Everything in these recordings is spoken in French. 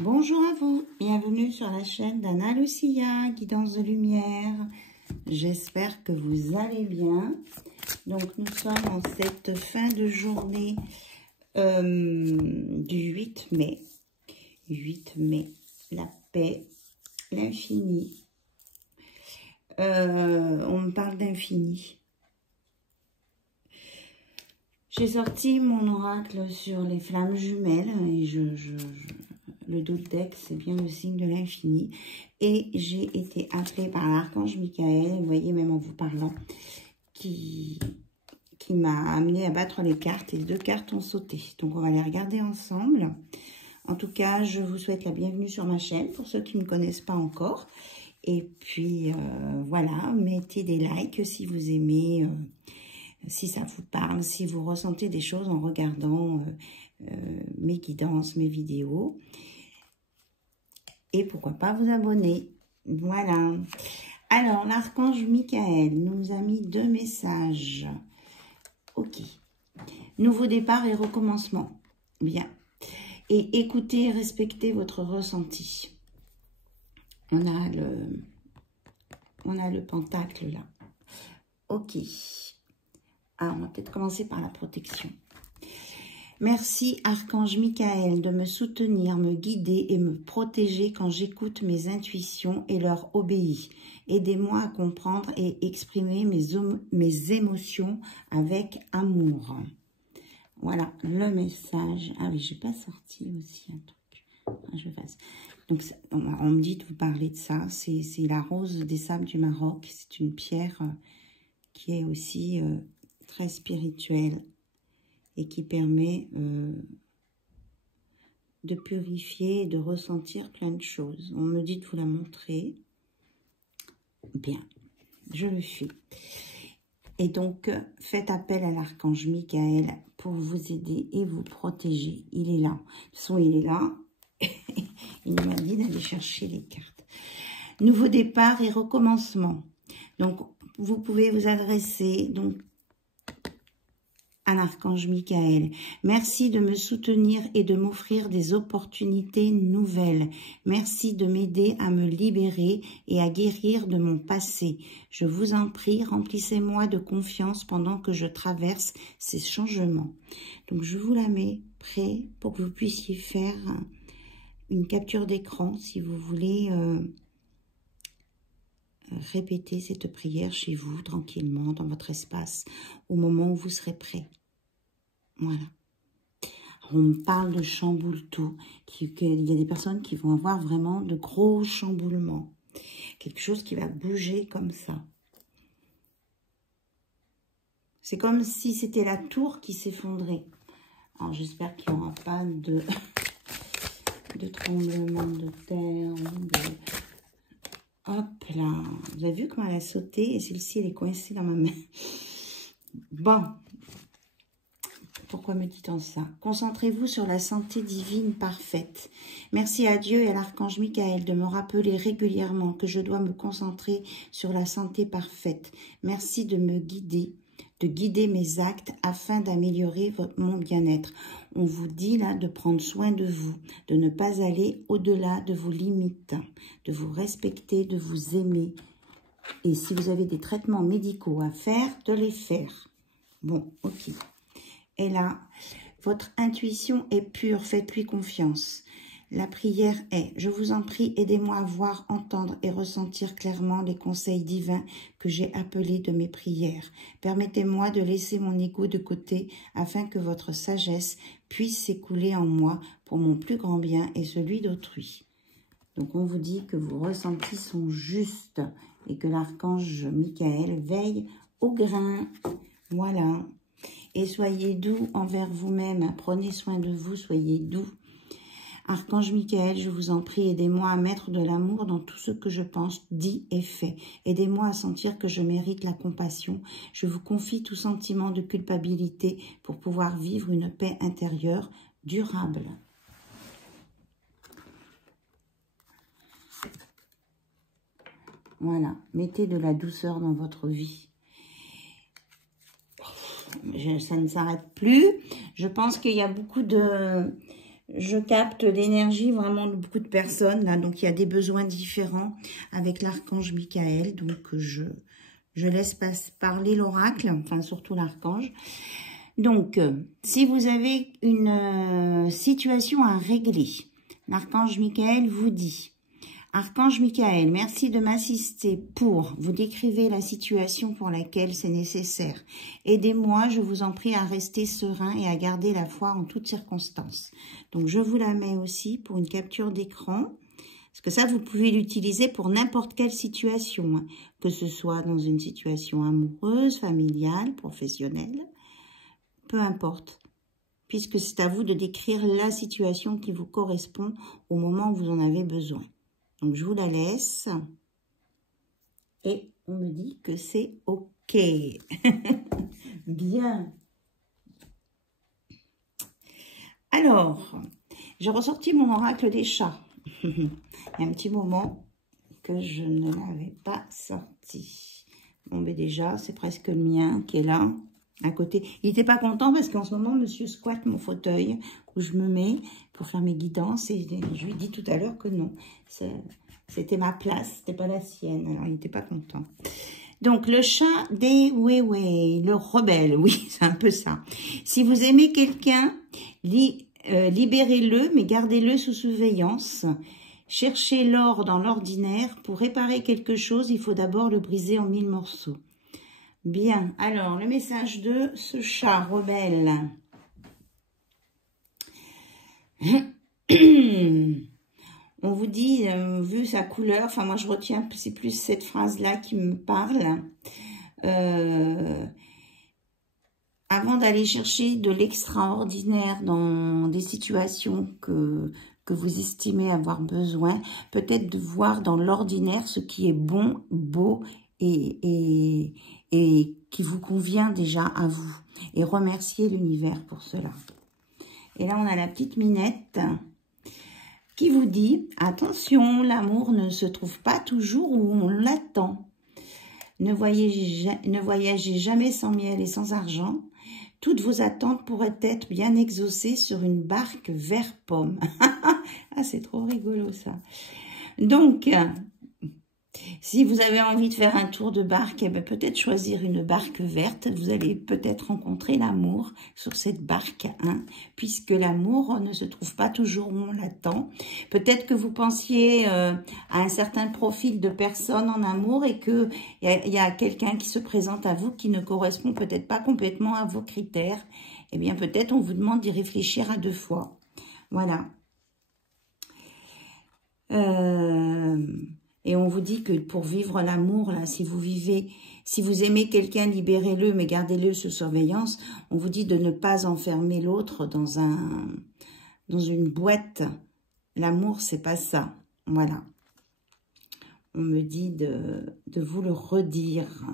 Bonjour à vous, bienvenue sur la chaîne d'Anna Lucia, guidance de lumière. J'espère que vous allez bien. Donc nous sommes en cette fin de journée du 8 mai. 8 mai, la paix, l'infini. On me parle d'infini. J'ai sorti mon oracle sur les flammes jumelles et le dodeck, c'est bien le signe de l'infini. Et j'ai été appelée par l'archange Michael, vous voyez même en vous parlant, qui m'a amené à battre les cartes. Et 2 cartes ont sauté. Donc on va les regarder ensemble. En tout cas, je vous souhaite la bienvenue sur ma chaîne pour ceux qui ne me connaissent pas encore. Et puis voilà, mettez des likes si vous aimez, si ça vous parle, si vous ressentez des choses en regardant mes guidances, mes vidéos. Et pourquoi pas vous abonner. Voilà. Alors, l'archange Michael nous a mis 2 messages. Ok. Nouveau départ et recommencement. Bien. Et écoutez et respectez votre ressenti. On a le pentacle là. Ok. Alors, on va peut-être commencer par la protection. Merci, archange Michael, de me soutenir, me guider et me protéger quand j'écoute mes intuitions et leur obéis. Aidez-moi à comprendre et exprimer mes émotions avec amour. Voilà, le message. Ah oui, j'ai pas sorti aussi un truc. Je fasse. Donc, on me dit de vous parler de ça. C'est la rose des sables du Maroc. C'est une pierre qui est aussi très spirituelle et qui permet de purifier et de ressentir plein de choses. On me dit de vous la montrer. Bien, je le suis. Et donc, faites appel à l'archange Michael pour vous aider et vous protéger. Il est là. De toute façon, il est là. Il m'a dit d'aller chercher les cartes. Nouveau départ et recommencement. Donc, vous pouvez vous adresser donc à l'archange Michael. Merci de me soutenir et de m'offrir des opportunités nouvelles. Merci de m'aider à me libérer et à guérir de mon passé. Je vous en prie, remplissez-moi de confiance pendant que je traverse ces changements. Donc, je vous la mets prêt pour que vous puissiez faire une capture d'écran si vous voulez répéter cette prière chez vous, tranquillement, dans votre espace, au moment où vous serez prêt. Voilà. On me parle de chamboule-tout, qu'il y a des personnes qui vont avoir vraiment de gros chamboulements. Quelque chose qui va bouger comme ça. C'est comme si c'était la tour qui s'effondrait. Alors, j'espère qu'il n'y aura pas de tremblement de terre. Hop là. Vous avez vu comment elle a sauté et celle-ci, elle est coincée dans ma main. Bon. Pourquoi me dit-on ça? Concentrez-vous sur la santé divine parfaite. Merci à Dieu et à l'archange Michael de me rappeler régulièrement que je dois me concentrer sur la santé parfaite. Merci de me guider, de guider mes actes afin d'améliorer mon bien-être. On vous dit là de prendre soin de vous, de ne pas aller au-delà de vos limites, de vous respecter, de vous aimer. Et si vous avez des traitements médicaux à faire, de les faire. Bon, ok. Et là, votre intuition est pure, faites-lui confiance. La prière est, je vous en prie, aidez-moi à voir, entendre et ressentir clairement les conseils divins que j'ai appelés de mes prières. Permettez-moi de laisser mon ego de côté afin que votre sagesse puisse s'écouler en moi pour mon plus grand bien et celui d'autrui. Donc on vous dit que vos ressentis sont justes et que l'archange Michael veille au grain. Voilà. Et soyez doux envers vous-même. Prenez soin de vous, soyez doux. Archange Michael, je vous en prie, aidez-moi à mettre de l'amour dans tout ce que je pense, dis et fais. Aidez-moi à sentir que je mérite la compassion. Je vous confie tout sentiment de culpabilité pour pouvoir vivre une paix intérieure durable. Voilà, mettez de la douceur dans votre vie. Ça ne s'arrête plus. Je pense qu'il y a beaucoup de Je capte l'énergie vraiment de beaucoup de personnes, là. Donc, il y a des besoins différents avec l'archange Michael. Donc, je laisse parler l'oracle, enfin, surtout l'archange. Donc, si vous avez une situation à régler, l'archange Michael vous dit: Archange Michael, merci de m'assister pour, vous décrivez la situation pour laquelle c'est nécessaire. Aidez-moi, je vous en prie, à rester serein et à garder la foi en toutes circonstances. Donc, je vous la mets aussi pour une capture d'écran. Parce que ça, vous pouvez l'utiliser pour n'importe quelle situation, hein, que ce soit dans une situation amoureuse, familiale, professionnelle, peu importe. Puisque c'est à vous de décrire la situation qui vous correspond au moment où vous en avez besoin. Donc, je vous la laisse. Et on me dit que c'est OK. Bien. Alors, j'ai ressorti mon oracle des chats. Il y a un petit moment que je ne l'avais pas sorti. Bon, mais déjà, c'est presque le mien qui est là, à côté. Il n'était pas content parce qu'en ce moment, monsieur squatte mon fauteuil où je me mets pour faire mes guidances. Et je lui ai dit tout à l'heure que non, c'était ma place, c'était pas la sienne. Alors, il n'était pas content. Donc, le chat des Weiwei, le rebelle, oui, c'est un peu ça. Si vous aimez quelqu'un, libérez-le, mais gardez-le sous surveillance. Cherchez l'or dans l'ordinaire. Pour réparer quelque chose, il faut d'abord le briser en 1000 morceaux. Bien, alors, le message de ce chat rebelle. On vous dit, vu sa couleur, enfin moi je retiens, c'est plus cette phrase-là qui me parle. Avant d'aller chercher de l'extraordinaire dans des situations que vous estimez avoir besoin, peut-être de voir dans l'ordinaire ce qui est bon, beau et qui vous convient déjà à vous. Et remercier l'univers pour cela. Et là, on a la petite Minette qui vous dit, attention, l'amour ne se trouve pas toujours où on l'attend. Ne voyagez jamais sans miel et sans argent. Toutes vos attentes pourraient être bien exaucées sur une barque vert pomme. Ah, c'est trop rigolo ça. Donc, si vous avez envie de faire un tour de barque, eh ben, peut-être choisir une barque verte. Vous allez peut-être rencontrer l'amour sur cette barque, hein, puisque l'amour ne se trouve pas toujours où on l'attend. Peut-être que vous pensiez à un certain profil de personne en amour et qu'il y a quelqu'un qui se présente à vous qui ne correspond peut-être pas complètement à vos critères. Eh bien, peut-être on vous demande d'y réfléchir à 2 fois. Voilà. Et on vous dit que pour vivre l'amour, là, si vous aimez quelqu'un, libérez-le, mais gardez-le sous surveillance. On vous dit de ne pas enfermer l'autre dans une boîte. L'amour, c'est pas ça. Voilà. On me dit de vous le redire.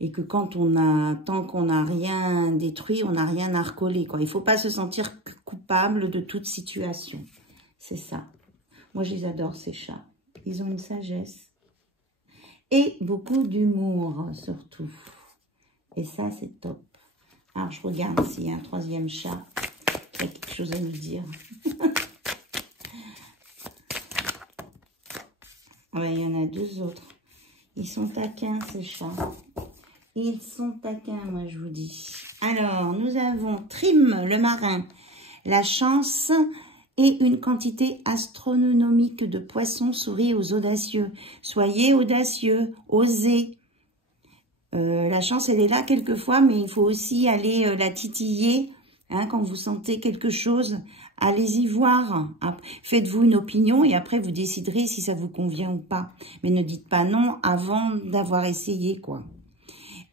Et que tant qu'on n'a rien détruit, on n'a rien à recoller, quoi. Il ne faut pas se sentir coupable de toute situation. C'est ça. Moi, je les adore, ces chats. Ils ont une sagesse. Et beaucoup d'humour, surtout. Et ça, c'est top. Alors, je regarde s'il y a un 3e chat qui a quelque chose à nous dire. Ah ben, il y en a 2 autres. Ils sont taquins, ces chats. Ils sont taquins, moi, je vous dis. Alors, nous avons Trim, le marin. La chance et une quantité astronomique de poissons sourit aux audacieux. Soyez audacieux, osez. La chance, elle est là quelquefois, mais il faut aussi aller la titiller. Hein, quand vous sentez quelque chose, allez-y voir. Faites-vous une opinion et après, vous déciderez si ça vous convient ou pas. Mais ne dites pas non avant d'avoir essayé, quoi.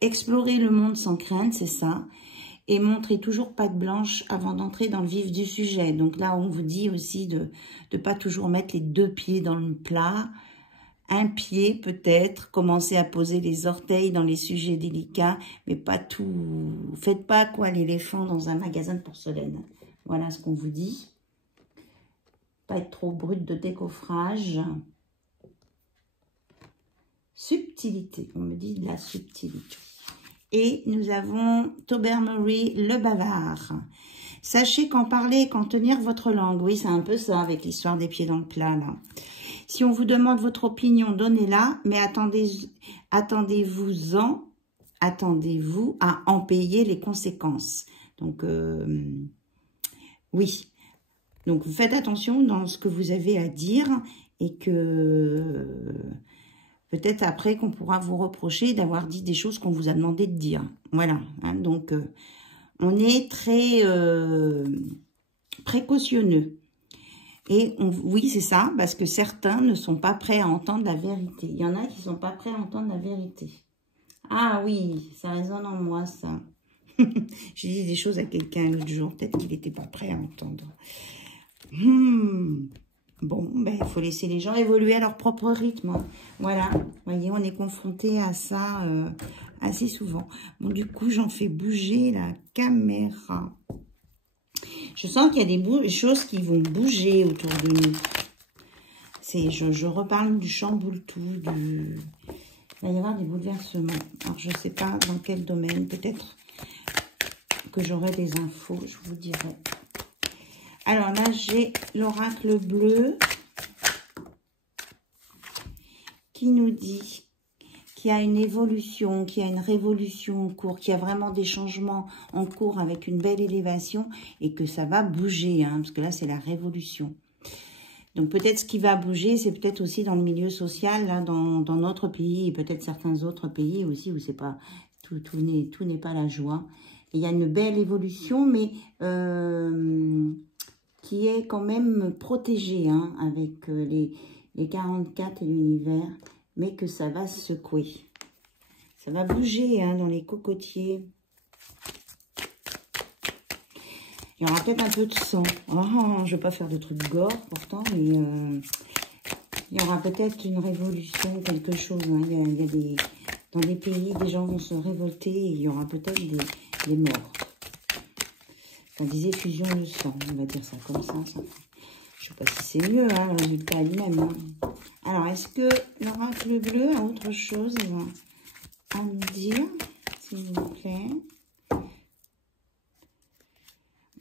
Explorez le monde sans crainte, c'est ça. Et montrez toujours patte blanche avant d'entrer dans le vif du sujet. Donc là, on vous dit aussi de ne pas toujours mettre les 2 pieds dans le plat. Un pied peut-être, commencez à poser les orteils dans les sujets délicats, mais pas tout. Faites pas quoi l'éléphant dans un magasin de porcelaine. Voilà ce qu'on vous dit. Pas être trop brut de décoffrage. Subtilité, on me dit de la subtilité. Et nous avons Tobermory, le bavard. Sachez qu'en parler, qu'en tenir votre langue. Oui, c'est un peu ça avec l'histoire des pieds dans le plat, là. Si on vous demande votre opinion, donnez-la, mais attendez-vous à en payer les conséquences. Donc, oui. Donc, faites attention dans ce que vous avez à dire et que peut-être après qu'on pourra vous reprocher d'avoir dit des choses qu'on vous a demandé de dire. Voilà. Hein, donc, on est très précautionneux. Et oui, c'est ça, parce que certains ne sont pas prêts à entendre la vérité. Il y en a qui ne sont pas prêts à entendre la vérité. Ah oui, ça résonne en moi, ça. J'ai dit des choses à quelqu'un l'autre jour, peut-être qu'il n'était pas prêt à entendre. Bon, ben, il faut laisser les gens évoluer à leur propre rythme. Hein. Voilà, vous voyez, on est confronté à ça assez souvent. Bon, du coup, j'en fais bouger la caméra. Je sens qu'il y a des choses qui vont bouger autour de nous. Je reparle du chamboule-tout, il va y avoir des bouleversements. Alors, je ne sais pas dans quel domaine, peut-être que j'aurai des infos, je vous dirai. Alors là, j'ai l'oracle bleu qui nous dit qu'il y a une évolution, qu'il y a une révolution en cours, qu'il y a vraiment des changements en cours avec une belle élévation et que ça va bouger, hein, parce que là, c'est la révolution. Donc, peut-être ce qui va bouger, c'est peut-être aussi dans le milieu social, là, dans notre pays et peut-être certains autres pays aussi où c'est pas tout n'est pas la joie. Et il y a une belle évolution, mais qui est quand même protégée, hein, avec les 44 et l'univers. Mais que ça va secouer. Ça va bouger hein, dans les cocotiers. Il y aura peut-être un peu de sang. Oh, je ne vais pas faire de trucs gore pourtant, mais il y aura peut-être une révolution, quelque chose. Hein. Il y a dans les pays, des gens vont se révolter et il y aura peut-être des morts. Enfin, des effusions de sang, on va dire ça comme ça. Je ne sais pas si c'est mieux, hein, le résultat lui-même. Hein. Alors, est-ce que l'oracle bleu a autre chose à nous dire, s'il vous plaît?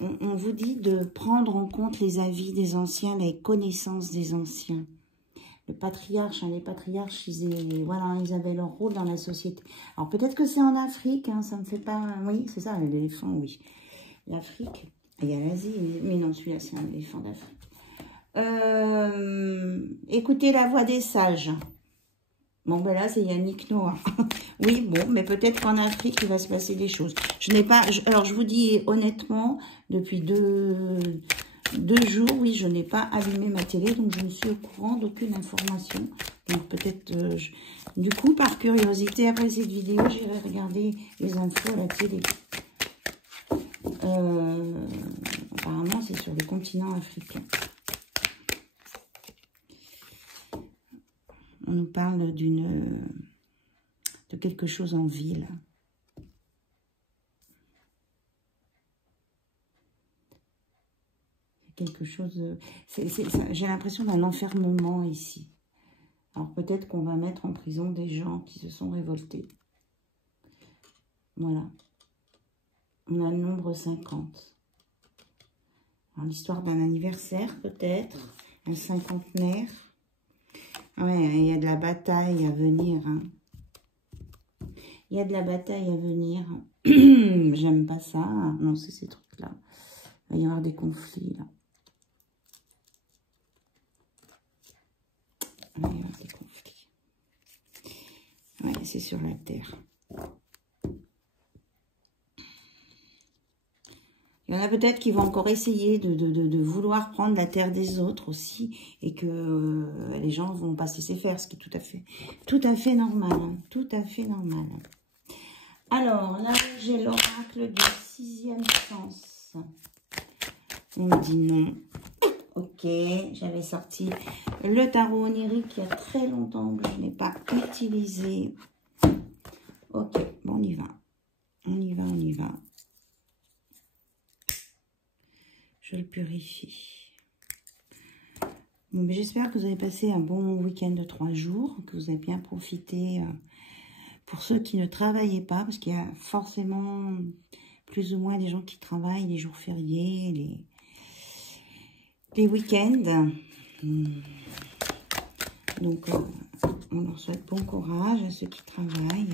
On vous dit de prendre en compte les avis des anciens, les connaissances des anciens. Le patriarche, hein, les patriarches, ils avaient leur rôle dans la société. Alors, peut-être que c'est en Afrique, hein, ça ne me fait pas... Oui, c'est ça, l'éléphant, oui. L'Afrique, il y a l'Asie, mais non, celui-là, c'est un éléphant d'Afrique. Écoutez la voix des sages. Bon, ben là, c'est Yannick Noah. Oui, bon, mais peut-être qu'en Afrique, il va se passer des choses. Je n'ai pas... alors, je vous dis honnêtement, depuis deux jours, oui, je n'ai pas allumé ma télé, donc je ne suis au courant d'aucune information. Donc, peut-être... du coup, par curiosité, après cette vidéo, j'irai regarder les infos à la télé. Apparemment, c'est sur le continent africain. On nous parle de quelque chose en ville. Quelque chose... J'ai l'impression d'un enfermement ici. Alors peut-être qu'on va mettre en prison des gens qui se sont révoltés. Voilà. On a le nombre 50. L'histoire d'un anniversaire peut-être. Un cinquantenaire. Ouais, il y a de la bataille à venir. Hein. Il y a de la bataille à venir. J'aime pas ça. Non, c'est ces trucs-là. Il va y avoir des conflits, là. Il va y avoir des conflits. Ouais, c'est sur la terre. Il y en a peut-être qui vont encore essayer de vouloir prendre la terre des autres aussi et que les gens vont pas se laisser faire, ce qui est tout à fait normal. Hein, tout à fait normal. Alors, là, j'ai l'oracle du 6e sens. On me dit non. Ok, j'avais sorti le tarot onirique il y a très longtemps que je n'ai pas utilisé. Ok, bon, on y va. On y va, on y va. Je le purifie. Bon, j'espère que vous avez passé un bon week-end de 3 jours, que vous avez bien profité pour ceux qui ne travaillaient pas, parce qu'il y a forcément plus ou moins des gens qui travaillent les jours fériés, les week-ends. Donc, on leur souhaite bon courage à ceux qui travaillent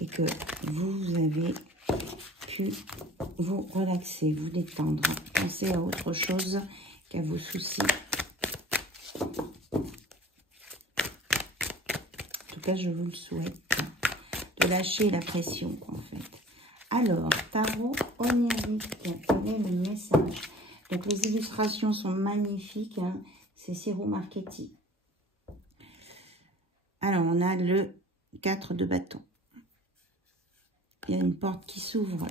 et que vous avez pu vous relaxer, vous détendre. Pensez à autre chose qu'à vos soucis. En tout cas, je vous le souhaite. De lâcher la pression, quoi, en fait. Alors, tarot onirique, quel est le message? Donc, les illustrations sont magnifiques. Hein. C'est Siro Marchetti. Alors, on a le 4 de bâton. Il y a une porte qui s'ouvre.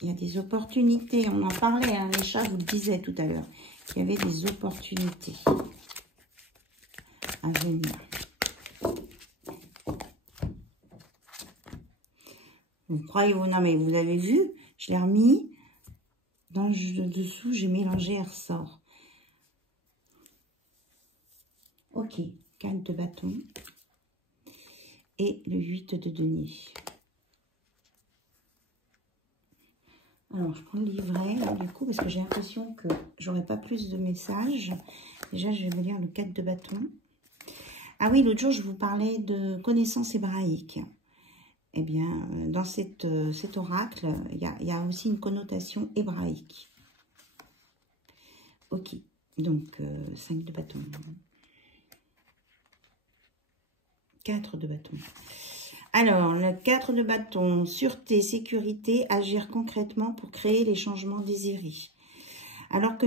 Il y a des opportunités. On en parlait, hein, les chats vous le disaient tout à l'heure. Il y avait des opportunités à venir. Vous croyez, non mais vous l'avez vu, je l'ai remis. Dans le dessous, j'ai mélangé et ressort. Ok, 4 de bâton. Et le 8 de denier. Alors, je prends le livret, là, du coup, parce que j'ai l'impression que j'aurai pas plus de messages. Déjà, je vais vous lire le 4 de bâton. Ah oui, l'autre jour, je vous parlais de connaissances hébraïques. Eh bien, dans cet oracle, il y a aussi une connotation hébraïque. Ok, donc 5 de bâton. 4 de bâton. Alors, le 4 de bâton, sûreté, sécurité, agir concrètement pour créer les changements désirés. Alors que